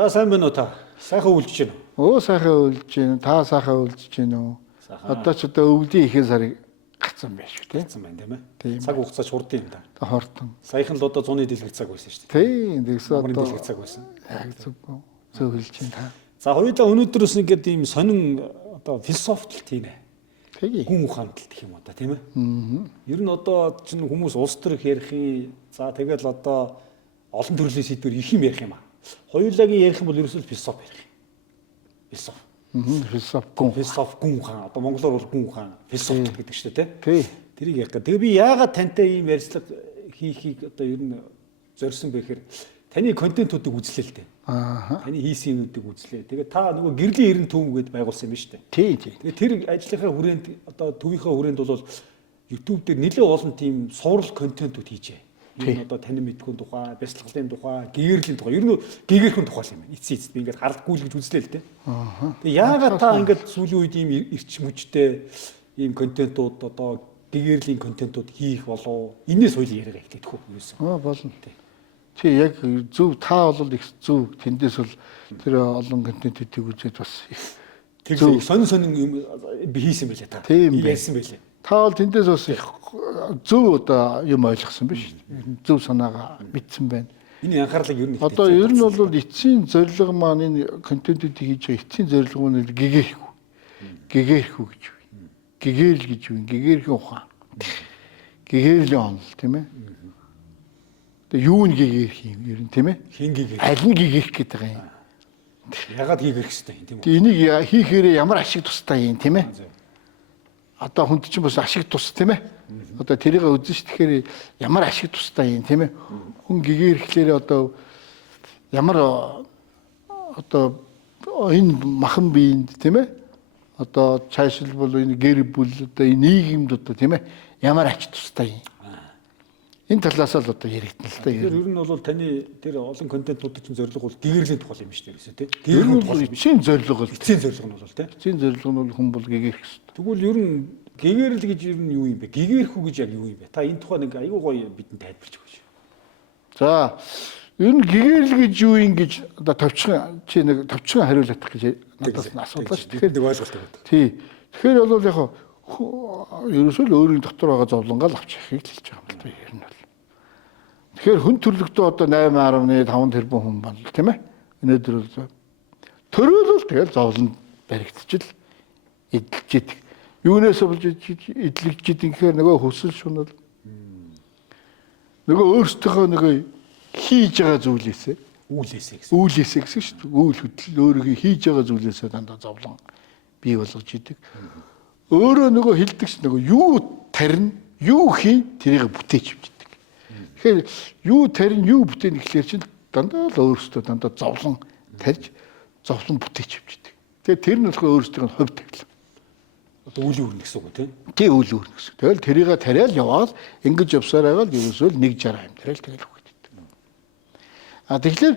За сайн байна уу та? Сайхан үйлдэж байна уу? Оо сайхан үйлдэж байна. Та сайхан үйлдэж байна уу? Одоо ч одоо өвлийн ихээ сарыг гацсан байх шүү дээ. Гацсан байна тийм ээ. Цаг хугацаа хурдан юм да. Хортон. Саяхан л одоо зуны дэлгэр цаг байсан шүү дээ. Тийм, тэгсэн одоо дэлгэр цаг байсан. Яг зөв хэлж байна та. За хоёулаа өнөөдрөөс ингээд ийм сонин одоо философитой тийм ээ. Тэгээ. Гүн ухаанд гэх юм одоо тийм ээ. Ер нь одоо чинь хүмүүс улс төрх ярих. За тэгэл одоо олон төрлийн сэдвэр их юм ярих юм аа. Хоёулагийн ярих юм бол ерөөсөө философи ярих. Философи. Философи гүн ухаан. Одоо монголоор бол гүн ухаан философи гэдэг шүү дээ тий. Тэрийг ярих гэдэг. Тэгээ би яагаад тантай ийм ярилцлага хийхийг одоо ер нь зорьсон бэ гэхээр таны контентуудыг үзлээ л дээ. Таны хийсэн юмнуудыг үзлээ. Тэгээ та нөгөө гэрлийн 90 төв гэдээ байгуулсан юм шүү дээ. Тий, тий. Тэгээ тэр ажлынхаа хүрээнд одоо төвийнхаа хүрээнд бол YouTube дээр нэлээд олон тийм сурал контентууд хийжээ. Энэ одоо таны мэдхүйн тухай, бясалгалын тухай, гээрлийн тухай, ер нь гэгэрхэн тухай юм байна. Эцсийн би ингээд харалтгүйл гэж үзлээ л дээ. Тэгээ яагаад та ингээд сүүлийн үед ийм эрч мүжтэй ийм контентууд одоо гэгэрлийн контентууд хийх болов? Энээс хоёул яриага эхлэх үү юусэн. Болно. Тий, яг зөв та бол их зөв тэндээс бол тэр олон контентуудыг үзээд бас их тэр сонин юм хийсэн байлээ та. Ярьсан байлээ. Та бол тэндээс бас их зөв одоо юм ойлгосон биш. Зөв санаагаа мэдсэн байна. Энэ анхаарлыг ер нь одоо ер нь бол эцсийн зорилго маань энэ контентуудыг хийж байгаа эцсийн зорилго маань гэгэрхүү. Гэгэрхүү гэж байна. Гэгэрл гэж байна. Гэгэрхэн ухаан. Гэгэрлийн онол тийм ээ. Тэгээ юу нь гэгэрх юм ер нь тийм ээ. Хин гэгэрх. Аль нь гэгэрх гэдэг юм. Ягаад гэгэрх хэвтэй юм тийм үү? Энийг хийхээрээ ямар ашиг тустай юм тийм ээ. Одоо хүнд чинь бас ашиг тус тийм ээ. Одоо тэрийг үзэн ш тэгэхээр ямар ашиг тустай юм тийм ээ. Хүн гэгэрхлээр одоо ямар одоо энэ махан биеинд тийм ээ. Одоо цаашилбал энэ гэр бүл одоо энэ нийгэмд одоо тийм ээ. Ямар ач тустай юм. Энэ талаас л одоо яригдана л да. Тэр ер нь бол таны тэр олон контентуудын чинь зорилго бол гэгэрлийн тухай юм шүү дээ тийм. Гэгэрлийн тухай эцсийн зорилго бол эцсийн зорилго нь бол тийм. Эцсийн зорилго нь бол хүн бол гэгэрх хэрэгтэй. Тэгвэл ер нь гэгэрл гэж ер нь юу юм бэ? Гэгэрхүү гэж яг юу юм бэ? Та энэ тухай нэг аюу гоё бидэнд тайлбарч өгөөч. За ер нь гэгэрл гэж юу юм гэж одоо товчхон чи нэг товчхон хариулах гэж надаас асуудал шүү. Тэгэхээр нэг ойлголт өгöd. Тий. Тэгэхээр бол яг ерөөсөө л өөрийн дотор байгаа зовлонгаал авч яхийг л хэлж байгаа юм л да ер нь бол. Тэгэхээр хүн төрлөختөө одоо 8.5 тэрбум хүн байна тийм ээ. Өнөөдөр бол төрөөлөл тэгэл зовлон баригдчихл эдэлж идэг. Юунаас болж эдлэгж идэг гэхээр нөгөө хөсөл шунал нөгөө өөрсдийнхөө нөгөө хийж байгаа зүйлээсээ үүлээсээ гэсэн шүү дээ. Үйл хөдлөл өөрийнхөө хийж байгаа зүйлээсээ дандаа зовлон бий болгож идэг. Өөрөө нөгөө хилдэгч нөгөө юу тарина, юу хийн тэрийг бүтээж авчихдээ. Тэгэхээр юу тарина, юу бүтээн гэхлээр чинь дандаа л өөрсдөө дандаа зовлон тарьж, зовлон бүтээж авчихдээ. Тэгэхээр тэр нь болохоор өөрсдөө хувь тавилан. Одоо үйл үүрнэ гэсэн үг тийм. Тий үйл үүрнэ гэсэн. Тэгэл тэрийг тариал яваад ингэж явсаар байгаа л ерөөсөө 160 амтрал тэгэл үхдэг. Тэгэхээр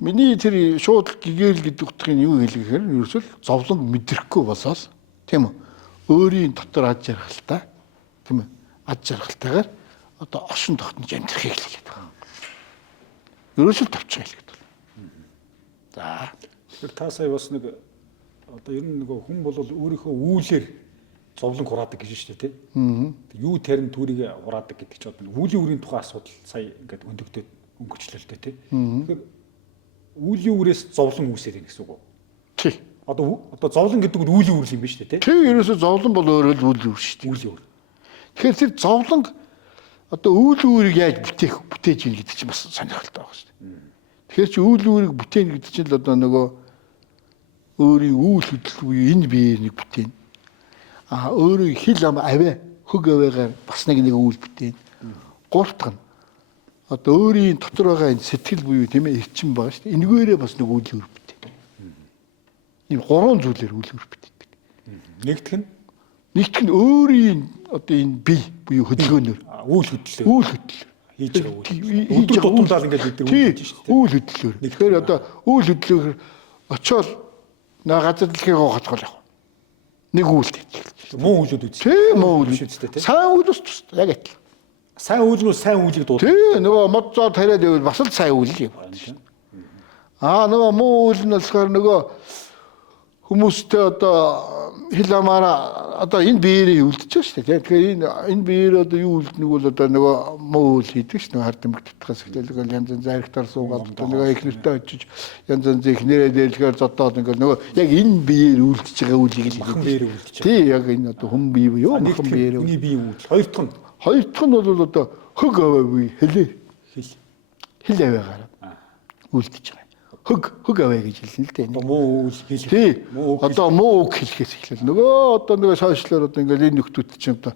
миний тэр шууд гэгэрл гэдэг утгыг юу хэлэхээр ерөөсөө зовлон мэдрэхгүй болоод тийм үү? Өөрийн дотор ад жаргалтай тийм ээ? Ад жаргалтайгаар одоо оршин тогтнож амьдрахыг л хэлээд байгаа. Ерөөсөө товчхон хэлгээд байна. За. Тэгэхээр та сая бас нэг одоо ер нь нөгөө хүн бол өөрийнхөө үүлээр зовлон хураадаг гэж шүү дээ тийм. Юу тарин түүрийг хураадаг гэдэг чинь одоо үүлийн үрийн тухай асуудал сая ингээд өндөгдөд өнгөрчлөө л дээ тийм. Тэгэхээр үүлийн үрээс зовлон үүсээр юм гэсэн үг үү? Тий. Одоо зовлон гэдэг нь үүлийн үр юм байна шүү дээ тийм. Тий ерөөсөө зовлон бол өөрөө л үүлийн үр шүү дээ. Үүлийн үр. Тэгэхээр тэр зовлон одоо үүлийн үрийг яаж бүтээж ийн гэдэг чинь бас сонирхолтой байгаа шүү дээ. Тэгэхээр чи үүлийн үрийг бүтээн гэдэг чинь л одоо нөгөө өөрийн үйл хөдлөл буюу энэ биеийг нэг бүтээн. Өөрийн хил ам аваа хөг аваагаар бас нэг үйл бүтээн. Гуравтх нь одоо өөрийн дотор байгаа энэ сэтгэл буюу тийм ээ эрчим байгаа шүү дээ. Энэгээрээ бас нэг үйл хөдлөл бүтээн. Энэ гурван зүйлээр үйл хөдлөл бүтээдэг. Нэгдэх нь өөрийн одоо энэ бие буюу хөдөлгөөнөөр үйл хөдлөл хийж байгаа үйл. Өдөр тутамдаа ингээд бид нар үйл хийж шүү дээ. Үйл хөдлөлөөр. Тэгэхээр одоо үйл хөдлөлөөр очоод газар дэлхийгөө хацгал явах. Нэг үйлд хийж. Муу үйлүүд үз. Тийм муу үйл шүү дээ. Сайн үйл ус тустай яг адил. Сайн үйл нь сайн үйлийг дуудана. Тийм нөгөө мод зоо тариад байвал бас л сайн үйл юм байна шүү дээ. нөгөө муу үйл нь болохоор нөгөө хүмүүстэй одоо хил амаараа одоо энэ биеэрээ үлдчихэж шүү дээ. Тэгэхээр энэ биеэр одоо юу үлдэнэг бол одоо нөгөө муу үйл хийдэг ш. Нөгөө хард эмэг татхаас эхлээл янз янз заригтаар суугаад одоо нөгөө их нэртэй очиж янз янз их нэрээ дээлгээр зодоод ингээд нөгөө яг энэ биеэр үлдчихэж байгаа үлийг л Махан биеэр үлдчихэж. тий яг энэ одоо хүн бие буюу махан биеэр. Хүний бие үлдэл. Хоёр дахь нь Хоёр дахь нь бол одоо хөг аваагүй хэл аваагаар үлдчихэж байгаа. Хөг аваа гэж хэлнэ л дээ. одоо муу үйл хэлэх. Тий. Одоо муу үг хэлхээс эхлэв. Одоо сошиалор одоо ингээд энэ нөхдүүд чинь одоо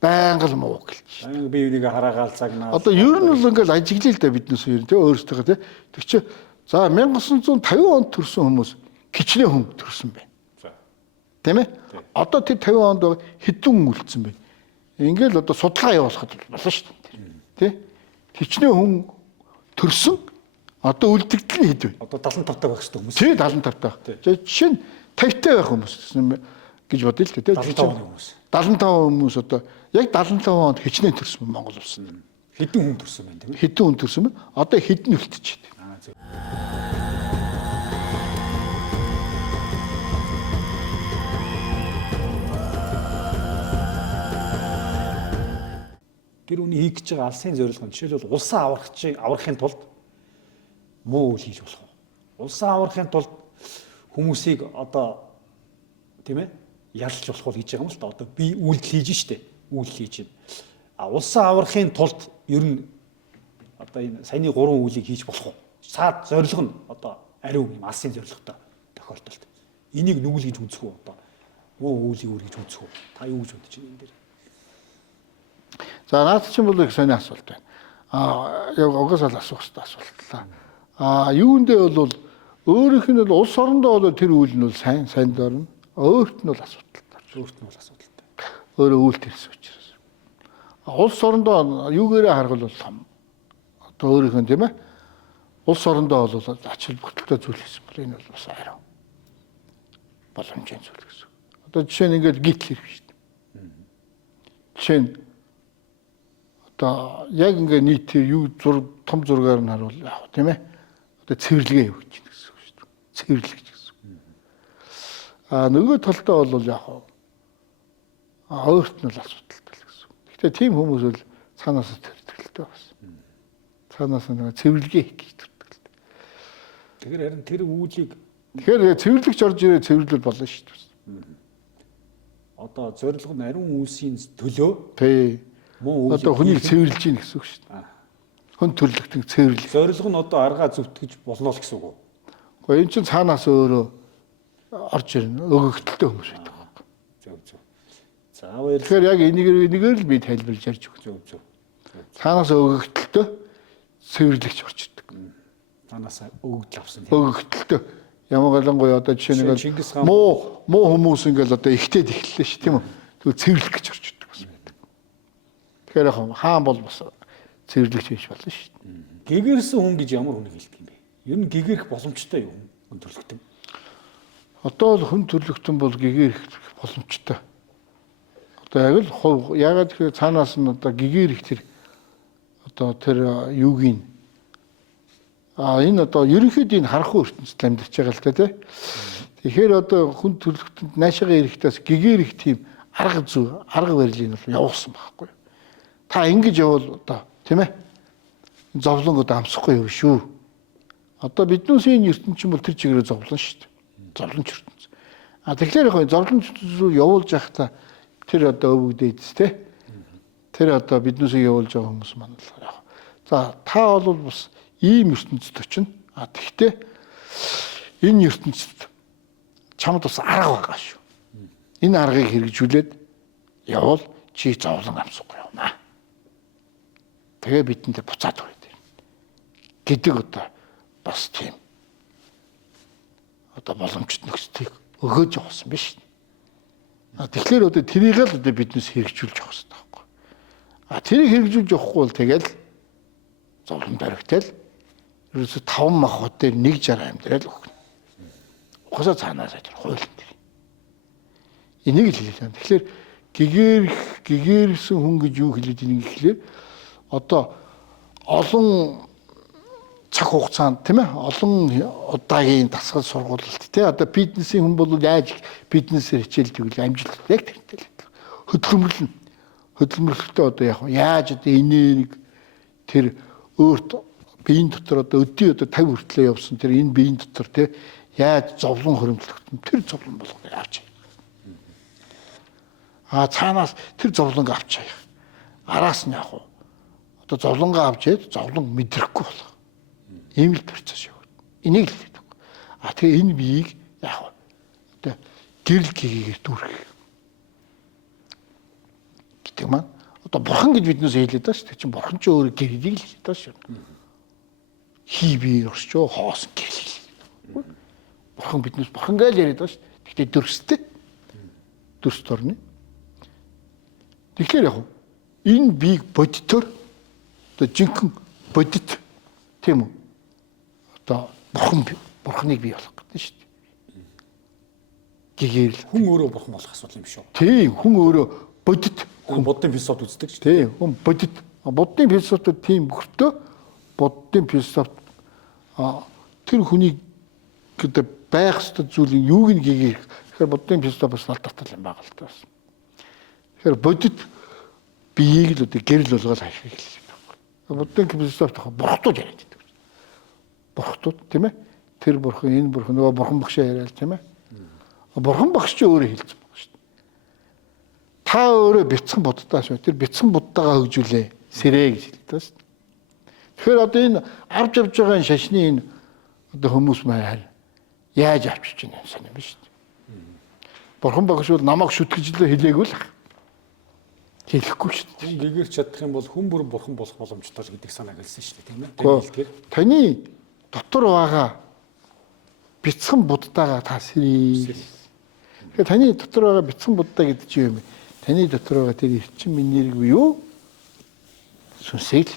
байнга л муу үг хэлж. Аян бие биенийг хараагаал цагнаа. Одоо ер нь бол ингээд ажиглая л да биднээс ер нь тий өөрсдөө тий. Тэг чи за 1950 онд төрсэн хүмүүс кичнээ хүн төрсэн байна. За. Тийм ээ? Одоо тэр 50 онд хэдэн үлдсэн бэ? Ингээл одоо судалгаа явуулахад болно шүү дээ. Тий? Кичнээ хүн төрсөн одоо үлдэгдэл нь хэд вэ? Одоо 75 таа байх хэрэгтэй хүмүүс. Тий 75 таа. За жишээ нь 50 таа байх хүмүүс гэж бодъё л дээ. 75 хүмүүс. 75 хүмүүс одоо яг 75 онд хичнээн төрсөн Монгол улсад. Хэдэн хүн төрсөн байна тийм үү? Хэдэн хүн төрсөн бэ? Одоо хэдэн үлдчихэж байна. Аа зөв. Гэр үний хийх гэж байгаа алсын зорилго нь жишээлбэл улсаа аврахын тулд муу үйл хийж болох уу? Улсаа аврахын тулд хүмүүсийг одоо тийм ээ ялж болох уу гэж байгаа юм л та. Одоо би үйлдэл хийж штэ. Үйлдэл хийж байна. А улсаа аврахын тулд ер нь одоо энэ саяны 3 үйлийг хийж болох уу? Цаад зорилго нь одоо ариун юм алсын зорилготой тохиолдолд. Энийг нүгэл гэж үзэх үү одоо? Муу үйлийг үргэж үзэх үү? Та юу гэж бодож байна энэ дээр? За наад чинь бол их сони асуулт байна. Яг угаасаа л асуух хэрэгтэй асуулт л. Юундээ бол өөрийнх нь бол улс орондоо бол тэр үйл нь бол сайн дорно. Өөрт нь бол асуудалтай. Өөрт нь бол асуудалтай. Өөрөө үйлт ирсэн учраас. Улс орондоо юугээрээ харгал бол том. Одоо өөрийнх нь тийм ээ. Улс орондоо бол ач холбогдолтой зүйл хийсэн бол энэ бол бас арай боломжтой зүйл гэсэн. Одоо жишээ нь ингээд гитлэр биш шүү дээ. Жишээ нь одоо яг ингээ нийт юу том зургаар нь харуул яг тийм ээ. Одоо цэвэрлэгээ юу гэж байна гэсэн үг шүү дээ. Цэвэрлэх гэсэн. Нөгөө талдаа бол яг өөрт нь л асуудалтай л гэсэн. Гэхдээ тийм хүмүүс бол цаанаас төрөлтэй бас. Цаанаас нэг цэвэрлэгээ хийх гэж төрдөг. Тэгэхээр харин тэр үүлийг тэгэхээр цэвэрлэгч орж ирээ цэвэрлэл болно шүү дээ. Одоо зорилго нь ариун үйлсийн төлөө Тий. муу Одоо хүнийг цэвэрлж гин гэсэн үг шүү дээ. Хүн төрлөختөг цэвэрлэх. зорилго нь одоо аргаа зүтгэж болно л гэсэн үг үү? Гэхдээ эн чинь цаанаас өөрөө орж ирнэ. Өгөгдөлтөй хүмүүс байдаг. Зөв. За баярлалаа. Тэгэхээр яг энийг л би тайлбарлаж ярьж өгч. Зөв. Цаанаас өгөгдөлтөй цэвэрлэгч орж ирдэг. Танаас өгөгдөл авсан. Өгөгдөлтөй. Ямар галангуй одоо жишээ нэг муу хүмүүс ингээл одоо ихтээд эхэллээ ш тийм үү. Тэгвэл цэвэрлэх гэж орж ирдэг бас байдаг. Тэгэхээр хаан бол бас цэвэрлэгч биш болно ш. Гэгэрсэн хүн гэж ямар хүнийг хэлдэг юм бэ? Ер нь гэгэрх боломжтой юу хүн төрлөختөн? Одоо л хүн төрлөختөн бол гэгэрх боломжтой. Одоо яг л хувь ягаад гэхээр цаанаас нь одоо гэгэрх тэр юугийн энэ одоо ерөнхийдөө энэ харахгүй ертөнцид амьдарч байгаа л та тий. Тэгэхээр одоо хүн төрлөختөнд наашаага ирэхтээс гэгэрх тийм арга барилыг нь явуулсан байхгүй. Та ингэж явбал одоо тийм ээ зовлон одоо амсахгүй юу шүү. Одоо биднээс энэ ертөнцийн бол тэр чигээрээ зовлон шүү дээ. Зовлонч ертөнц. Тэгэхээр яг зовлонч руу явуулж байхдаа тэр одоо өвөгдөөдс тий. Тэр одоо биднээсээ явуулж байгаа хүмүүс маань л яг. За та бол бас ийм ертөнцид очино. Тэгэхдээ энэ ертөнцид чамд бас арга байгаа шүү. Энэ аргыг хэрэгжүүлээд явбал чи зовлон амсахгүй явна. Тэгээ бидэнд буцаад хүрээд ирнэ. Гэдэг одоо бас тийм одоо боломжит нөхцөлийг өгөөж явуулсан биш. Тэгэхээр одоо тэрийг л одоо биднээс хэрэгжүүлж явах хэрэгтэй байхгүй. Тэрийг хэрэгжүүлж явахгүй бол тэгэл зовлон баригтал ерөөсө 5 махбод дээр 160 амьдрал өгнө. Угаасаа цаанаас ажир хуйлан дээр. Энийг л хэлээ. Тэгэхээр гэгэрсэн хүн гэж юу хэлээд ийнэ гэхлээр одоо олон цаг хугацаанд тийм ээ олон удаагийн дасгал сургуулилт тий одоо бизнесийн хүн бол яаж бизнесээр хичээл тэгвэл амжилт яг тэрнтэй л хөдөлмөрлөлтөө одоо яаж одоо энерги тэр өөрт биеийн дотор одоо өдний одоо 50 хүртлээ явсан тэр энэ биеийн дотор тий яаж зовлон хоригдлогдсон тэр зовлон болгоно явж цаанаас тэр зовлонг авч яах араас нь яг одоо зовлонгоо авч яад зовлон мэдрэхгүй болох ийм л процесс явагдана. Энийг л хэлдэг. Тэгээ энэ биеийг яг одоо гэрэл гэгээр дүүргэх гэдэг маань одоо бурхан гэж биднээс хэлээд байгаа шүү дээ. Чинь бурхан ч өөрөө гэрэлийг л хэлээд байгаа шүү. Хий бие орчоо хоосон гэрэл. Бурхан биднээс бурхан гэж яриад байгаа шүү. Гэхдээ дөрстэй. Дөрс төрнө. Тэгэхээр яг энэ биеийг бодитоор одоо жинхэнэ бодит тийм үү? Одоо бурханыг бий болгох гэдэг шүү дээ. Гэгээр хүн өөрөө бурхан болох асуудал юм шүү. Тийм хүн өөрөө бодит буддын философи үздэг шүү. Тийм хүн бодит буддын философид тийм бүртөө буддын философи тэр хүний гэдэг байх ёстой зүйлийн юуг нь гэхээр тэгэхээр буддын философиос алдартал юм байгаа л таа. Тэгэхээр бодит биеийг л одоо гэрэл болгоод хайхыг хэлсэн байна. Буддын философид бурхтууд яриад байдаг. Бурхтууд тийм ээ. Тэр бурхан энэ бурхан нөгөө бурхан багшаа яриад тийм ээ. Бурхан багш ч өөрөө хэлсэн байна шүү дээ. Та өөрөө бяцхан буддаа шүү. Тэр бяцхан буддагаа хөгжүүлээ. Сэрээ гэж хэлдэг шүү дээ. Тэгэхээр одоо энэ авч явж байгаа энэ шашны энэ одоо хүмүүс маань яаж авчиж байна сонь юм шүү дээ. Бурхан багш бол намайг шүтгэжлээ хэлээгүй л хэлэхгүй шүү дээ. Гэгэрч чадах юм бол хүн бүр бурхан болох боломжтой л гэдэг санааг хэлсэн шүү дээ, тийм ээ. Таны дотор байгаа бяцхан буддаага та сэрээ. Тэгэхээр таны дотор байгаа бяцхан буддаа гэдэг чинь юу юм бэ? Таны дотор байгаа тэр эрчим энерги буюу сүнсэл